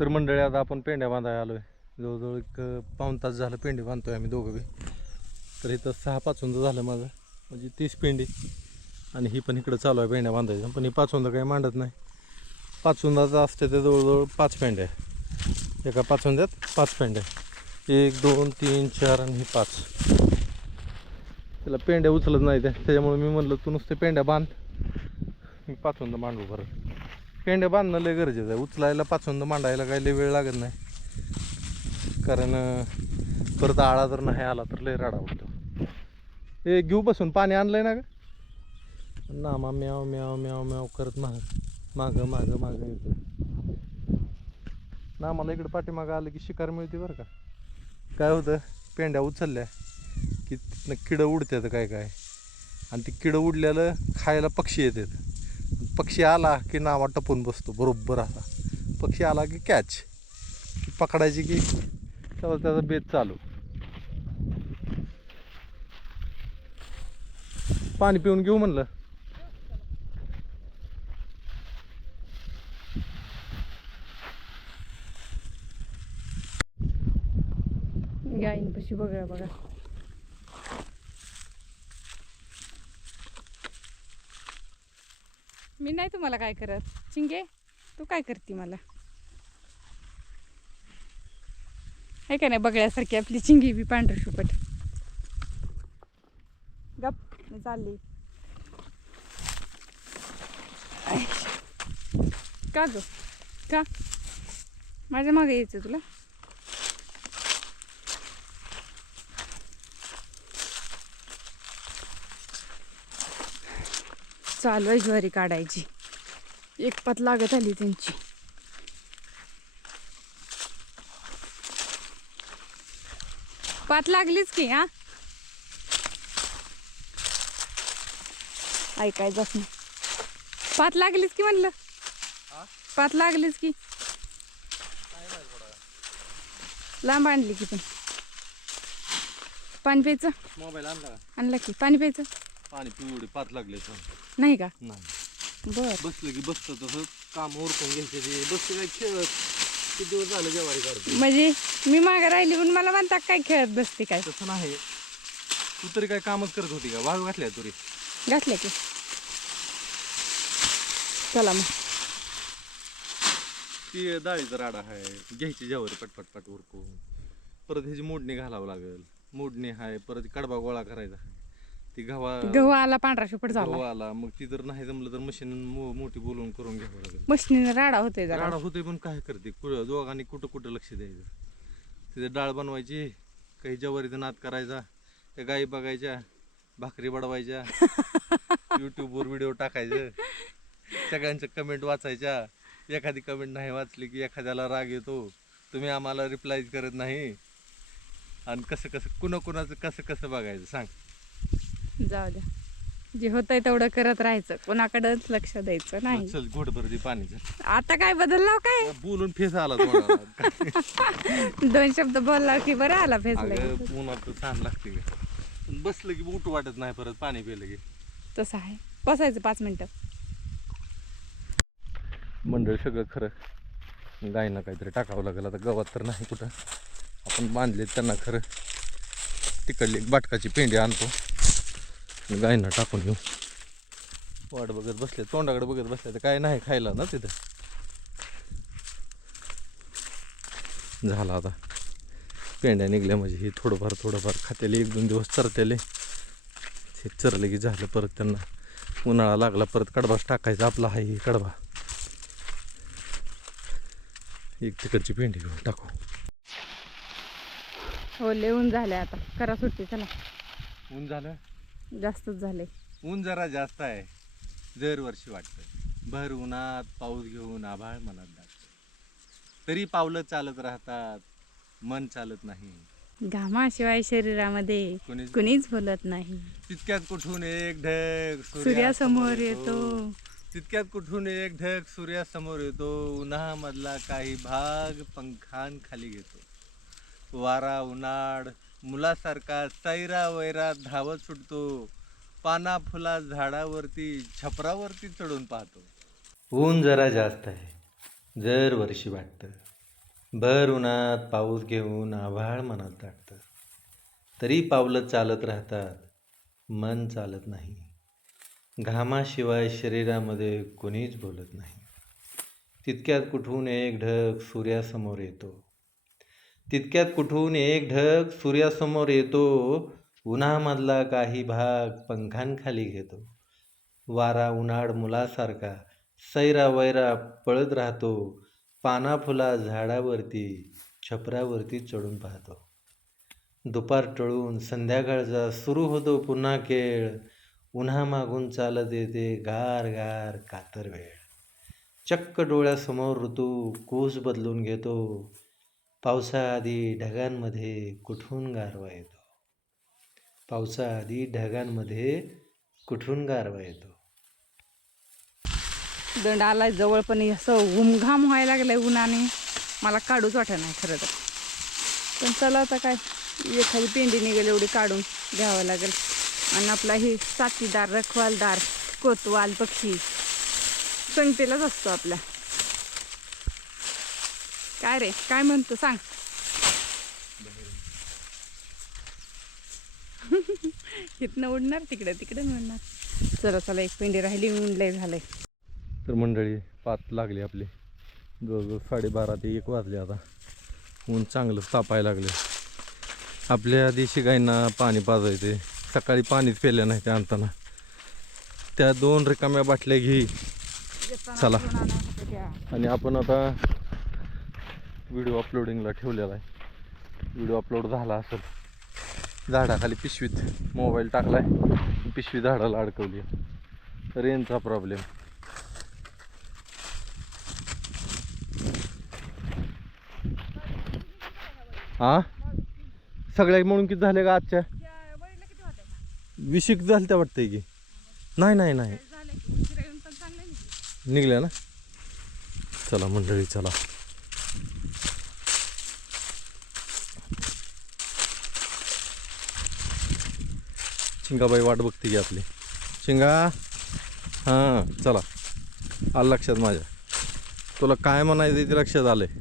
तर मंडळी आता आपण पेंड्या बांधायला आलो आहे. जवळजवळ एक पाऊण तास झालं पेंडी बांधतोय आम्ही दोघं बी. तर इथं 6 पाचोंदा झालं माझं, म्हणजे 30 पेंडी. आणि ही पण इकडं चालू आहे पेंड्या बांधायचं. पण ही पाचोंदा काही मांडत नाही. पाचोंदाचं असते ते जवळजवळ 5 पेंड्या. एका पाचोंद्यात 5 पेंड्या. 1 2 3 4 आणि ही 5. त्याला पेंड्या उचलत नाही त्याच्यामुळे मी म्हणलं तू नुसते पेंड्या बांध, मी पाचोंदा मांडू बरं. पेंड्या बांधणं लय गरजेचं आहे. उचलायला पाचोंदा मांडायला काही लय वेळ लागत नाही, कारण परत आळा जर नाही आला तर लय राडा होतो. हे घेऊ बसून पाणी आणलंय ना ग ना, मा म्याव म्याव म्याव म्याव करत मागं मागं मागं येतं ना. मला इकडं पाठीमागं आलं की शिकार मिळते बरं का. काय होतं, पेंड्या उचलल्या की तिथनं किडं उडतात काय काय, आणि ते किडं उडलेलं खायला पक्षी येतात. पक्षी आला की नावा टपून बसतो बरोबर. असा पक्षी आला की कॅच पकडायची की तेव्हा त्याचा बेत चालू. पाणी पिऊन घेऊ म्हणलं. गायींपाशी बघा बघा. मी नाही तुम्हाला काय करत. चिंगे तू काय करते मला, हे का नाही बघण्यासारखी आपली चिंगी बी पांढर शुपट. गप मी चालली. का ग का माझ्या मागे यायचं तुला. चालू आहे ज्वारी काढायची. एक पात लागत आली त्यांची. पात लागलीच की. हा ऐकाय जात नाही. पात लागलीच की म्हणलं. पात लागलीच की. लांब आणली की. पण पाणी प्यायचं. मोबाईल आणला आणला की. पाणी प्यायचं. पाणी पिऊ एवढी पात लागले नाही का. नाही बर बसलं की बसतं तसं काम उरकून घ्यायचे. ते बसते काय खेळत किती दिवस झालं ज्वारी काढतो. म्हणजे मी मागे राहिली पण मला म्हणता काय खेळत बसते काय. तसं नाही, तू तरी काय कामच करत होती का. वाळू घातल्या तुरी घातले की. चला मग. ती डाळीचा राडा आहे, घ्यायची ज्वारी पटपट पट उरकून. परत ह्याची मोडणी घालावं लागेल. मोडणी आहे, परत कडबा गोळा करायचा आहे. ती गहू आला पांढरा शुपट झाला. गहू आला, मग ती जर नाही जमलं तर मशीन मोठी बोलवून करून घ्यावं लागेल. मशनीने राडा होते जरा. राडा होते पण काय करते, दोघांनी कुठं कुठं लक्ष द्यायचं. तिथे डाळ बनवायची, काही ज्वारीचा नाद करायचा, त्या गाई बघायच्या, भाकरी बडवायच्या, युट्यूबवर व्हिडिओ टाकायचं, सगळ्यांच्या कमेंट वाचायच्या. एखादी कमेंट नाही वाचली की एखाद्याला राग येतो, तुम्ही आम्हाला रिप्लाय करत नाही. आणि कसं कसं कुणाचं कसं कसं बघायचं सांग. जाऊ द्या, जे होतंय तेवढं करत राहायचं, कोणाकडेच लक्ष द्यायचं नाही. चल घोटभर दे पाणीचं. आता काय बदलला काय. बोलून फेस आला तोंडाला. 2 शब्द बोलला की बरं आला फेसला. अगं उन्हात तर छान लागते का. बसलं की उठू वाटत नाही परत पाणी पिलं की. तसं आहे. बसायचं 5 मिनिटं. मंडळ सगळं खरं गायींना काहीतरी टाकावं लागेल. आता गावात तर नाही कुठं. आपण बांधले त्यांना खरं तिकडली एक बाटकाची पेंडी आणतो, गायींना टाकून घेऊ. वाट बघत बसले, तोंडाकडे बघत बसले तर काय नाही खायला ना तिथं. झाला आता पेंड्या निघल्या म्हणजे हे थोडंफार खातेले. 1-2 दिवस चरतेले, हे चरले की झालं. परत त्यांना उन्हाळा लागला परत कडबाच टाकायचा आपला. हा ही कडबा. एक तिकडची पेंडी घेऊन टाकू. हो लिहून झाले. आता करा सुट्टी. चला. ऊन झालं, जास्तच झाले. ऊन जरा जास्त आहे. दरवर्षी वाटतं भर उन्हात पाऊस घेऊन आभाळ मनात दाट. तरी पावलं चालत राहतात, मन चालत नाही. घामाशिवाय शरीरामध्ये कुणीच बोलत नाही. तितक्यात कुठून एक ढग सूर्यासमोर येतो. तितक्यात कुठून एक ढग सूर्यासमोर येतो. उन्हामधला काही भाग पंखान खाली घेतो. वारा उन्हाळ मुलासारखा सैरा वैरा धावत सुटतो. पाना फुला झाडावरती छपरावरती चढून पाहतो. ऊन जरा जास्त आहे, दरवर्षी वाटतं. भर उन्हात पाऊस घेऊन आभाळ मनात दाटतं, तरी पावलं चालत राहतात, मन चालत नाही. घामाशिवाय शरीरामध्ये कोणीच बोलत नाही. तितक्यात कुठून एक ढग सूर्यासमोर येतो. तितक्यात कुठून एक ढग सूर्यासमोर येतो. उन्हामधला काही भाग पंखांखाली घेतो. वारा उन्हाळ मुलासारखा सैरावैरा पळत राहतो. पाना फुला झाडावरती छपरावरती चढून पाहतो. दुपार टळून संध्याकाळचा सुरू होतो पुन्हा खेळ. उन्हामागून चालत येते गार गार कातर वेळ. चक्क डोळ्यासमोर ऋतू कोस बदलून घेतो. पावसाआधी ढगांमध्ये कुठून गारवा येतो. पावसाआधी ढगांमध्ये कुठून गारवा येतो. दंड आलाय जवळ, पण असं घुमघाम व्हायला लागलाय उन्हाने, मला काढूच वाटत नाही खरं तर. पण चला आता काय, एखादी पेंडी निघेल एवढी काढून घ्यावं लागेल. आणि आपला ही साथीदार रखवालदार कोतवाल पक्षी संगतेलाच असतो आपल्या. काय रे, काय म्हणतो सांग. इथनं उडणार तिकडे तिकडे उडणार. चला चला, एक पेंडी राहिली, ऊन लय झालंय. तर मंडळी, पात लागली आपली. जवळजवळ 12:30 ते 1 वाजले आता. ऊन चांगलं तापायला लागले. आपल्या देशी गायींना पाणी पाजायचे. सकाळी पाणीच प्यायलं नाही ते आणताना. त्या 2 रिकाम्या बाटल्या घे. चला. आणि आपण आता व्हिडिओ अपलोडिंगला ठेवलेला आहे. व्हिडिओ अपलोड झाला असेल. झाडाखाली पिशवीत मोबाईल टाकलाय, पिशवी झाडाला अडकवली. रेंजचा प्रॉब्लेम. हा, सगळ्या म्हणून किती झाले का आजच्या? 20 झाले त्या वाटतंय की. नाही नाही नाही, निघल्या ना. चला मंडळी, चला. चिंगाबाई वाट बघते की आपली. चिंगा, हां चला, आलं लक्षात माझ्या. तुला काय म्हणायचं ते लक्षात आलंय.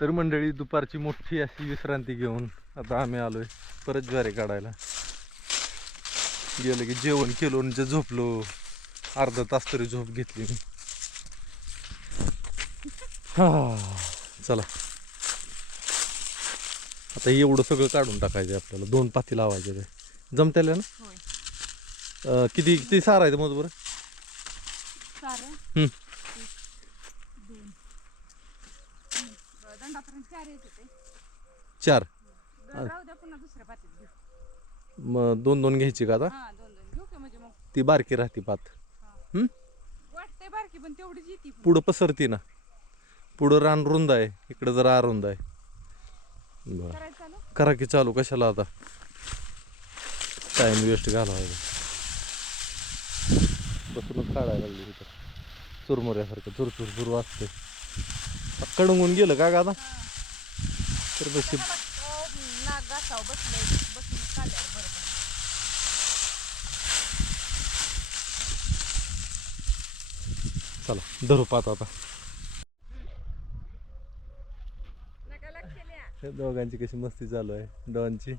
तर मंडळी, दुपारची मोठी अशी विश्रांती घेऊन आता आम्ही आलोय परत ज्वारी काढायला. गेलं की जेवण केलो म्हणजे झोपलो. अर्धा तास तरी झोप घेतली मी. हा, चला आता एवढं सगळं काढून टाकायचं आपल्याला. 2 पाती लावायचे. ते जमतेल ना. किती किती सारायचं मग बरं. 4. मग 2-2 घ्यायची का आता. ती बारकी राहते पात. पुढं पसरती ना. पुढं रान रुंद आहे, इकडं जरा अरुंद आहे. बरं, करा की चालू. कशाला आता टाइम वेस्ट घालवायचा. बसूनच काढायला लागली इथं चुरमुऱ्यासारखं चुरचुर चुर वाजते. कडंगून गेलं का आता. तर बशी चला धरू पाहत आता. दोघांची कशी मस्ती चालू आहे डॉनची.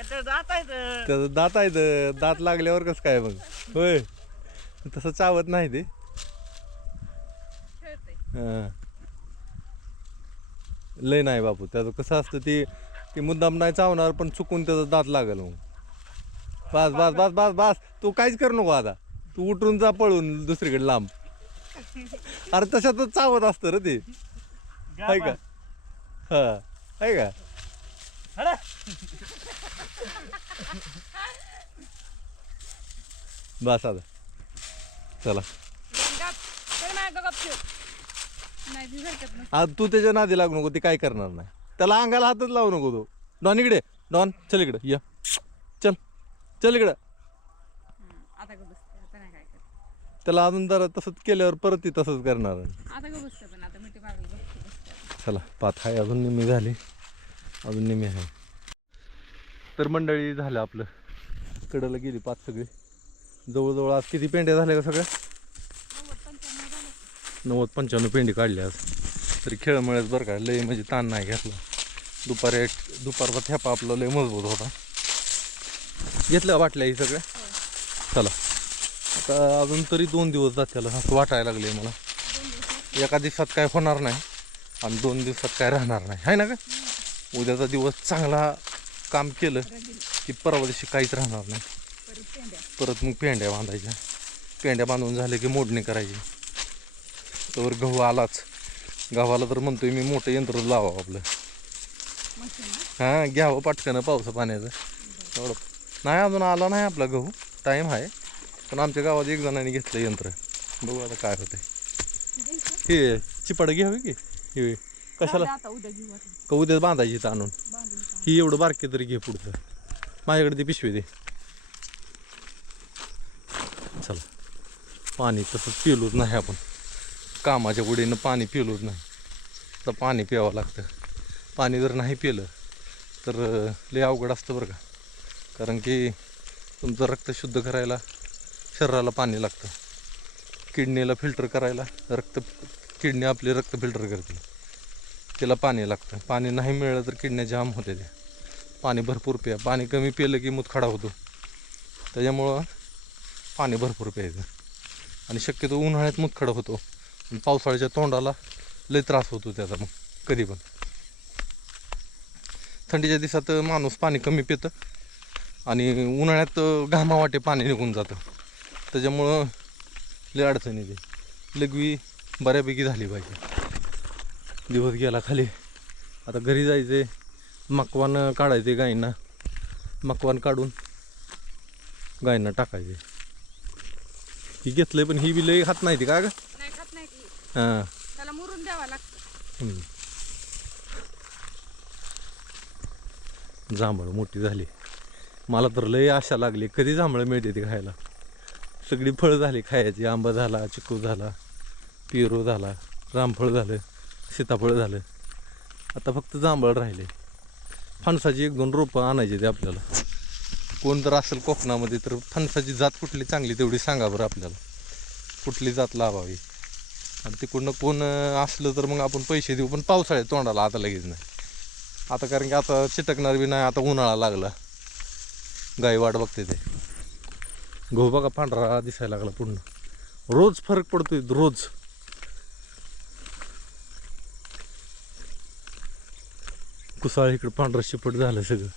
त्याचं दात आहे. दात लागल्यावर कसं काय मग. होय, तसं चावत नाही ते. लय नाही बापू, त्याचं कसं असतं ते मुद्दाम नाही चावणार, पण चुकून त्याचा दात लागल मग. बस बस बस बस बस, तू काहीच करू नको आता. तू उठून जा पळून दुसरीकडे लांब. अरे तशातच चावत असतं रे ते. आहे का. हा, आहे का. बस आता चला. आज तू त्याच्या नादी लागू नको. ते काय करणार नाही. त्याला अंगाला हातच लावू नको तू. डॉन इकडे. डॉन चल इकडे या. चल चल इकडं. त्याला अजून जरा तसंच केल्यावर परत ती तसंच करणार. चला, पात आहे अजून निम्मी झाली. अजून निम्मी आहे. तर मंडळी झालं आपलं कडेला गेली 5 सगळी. जवळजवळ आज किती पेंड्या झाल्या का सगळ्या? 90-95 पेंडी काढली आज. तरी खेळमळच बरं का, लय म्हणजे ताण नाही घेतला. दुपारचा थेपा आपला लय मजबूत होता. घेतल्या वाटल्या ही सगळ्या. चला आता अजून तरी 2 दिवस जातील असं वाटायला लागले मला. एका दिवसात काय होणार नाही आणि 2 दिवसात काय राहणार नाही, आहे ना का? उद्याचा दिवस चांगला काम केलं की परवा दिवशी काहीच राहणार नाही. परत मग पेंड्या बांधायच्या. पेंड्या बांधून झाले की मोडणी करायची. तर गहू आलाच. गव्हाला तर म्हणतोय मी मोठं यंत्र लावावं आपलं. हां घ्यावं पटकन पावसा पाण्याचं. एवढं नाही अजून आला नाही आपला गहू, टाईम आहे. पण आमच्या गावात एक जणांनी घेतलं यंत्र. बघू आता काय होतंय. हे चिपाड घ्यावी की हे कशाला का उद्या बांधायची इथं आणून. ही एवढं बारके तरी घे पुढचं. माझ्याकडे ती पिशवी दे. चला पाणी तसंच पिलोच नाही आपण. कामाच्या गुडीनं पाणी पिलोच नाही. तर पाणी प्यावं लागतं. पाणी जर नाही पिलं तर लय अवघड असतं बरं का. कारण की तुमचं रक्त शुद्ध करायला शरीराला पाणी लागतं. किडनीला फिल्टर करायला किडनी आपली रक्त फिल्टर करते, त्याला पाणी लागतं. पाणी नाही मिळालं तर किडन्या जाम होते. त्या पाणी भरपूर प्या. पाणी कमी पिलं की मुतखडा होतो. त्याच्यामुळं पाणी भरपूर प्यायचं. आणि शक्यतो उन्हाळ्यात मुतखडा होतो. पावसाळ्याच्या तोंडाला लय त्रास होतो त्याचा. मग कधी पण थंडीच्या दिवसात माणूस पाणी कमी पितं आणि उन्हाळ्यात घामावाटे पाणी निघून जातं. त्याच्यामुळं लय अडचण येते. लघवी बऱ्यापैकी झाली पाहिजे. दिवस गेला खाली. आता घरी जायचे. मकवान काढायचे गायींना. मकवान काढून गायींना टाकायचे. ही घेतलंय पण ही बी लय खात नाही ती का ग? हां त्याला मुरून द्यावा लागतं. जांभळ मोठी झाली. मला तर लय आशा लागली कधी जांभळं मिळते ती खायला. सगळी फळं झाली खायची. आंबा झाला, चिकू झाला, पेरू झाला, रामफळ झालं, सीताफळ झालं. आता फक्त जांभळ राहिले. फणसाची 1-2 रोपं आणायची ते आपल्याला. कोण जर असेल कोकणामध्ये तर फणसाची जात कुठली चांगली तेवढी सांगा बरं आपल्याला. कुठली जात लावावी. आणि तिकडनं कोण असलं तर मग आपण पैसे देऊ. पण पावसाळ्यात तोंडाला आता लगेच नाही. आता कारण की आता चिटकणार बी नाही. आता उन्हाळा लागला. गाई वाट बघते ते. गहू बघा पांढरा दिसायला लागला पूर्ण. रोज फरक पडतोय रोज. कुसाळ इकडं पांढरं शिपट झालं सगळं.